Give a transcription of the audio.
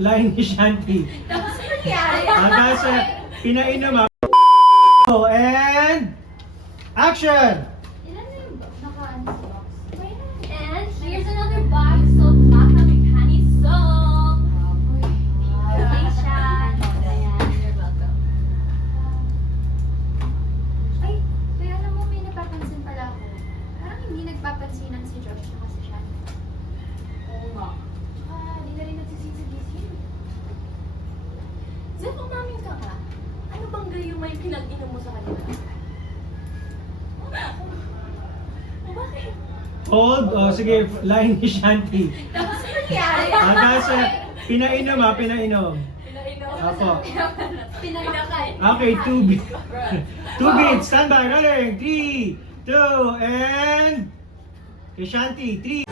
line ni Shanti. Tapos nangyari. Tapos pinainom ha. And action! Ilan na yung naka-ano sa box? And here's another box of Makamikani soap. Thanks, Shan. Ayan, you're welcome. Ay, kaya alam mo, may napapansin pala ako. Parang hindi nagpapansinan si Josh na si Shan. Oo nga. Hindi na rin nagsisisi-gising. Zef, umamin ka nga. Ano bang gayo may pinag-inom mo sa kanila? Bakit? Hold. Sige, line ni Shanti. Tapos nangyari. Tapos pinainom ha, pinainom. Pinainom? Apo. Pinakay. Okay, 2 beats. 2 beats. Stand by. Rolling. 3, 2, and... Kay Shanti. 3.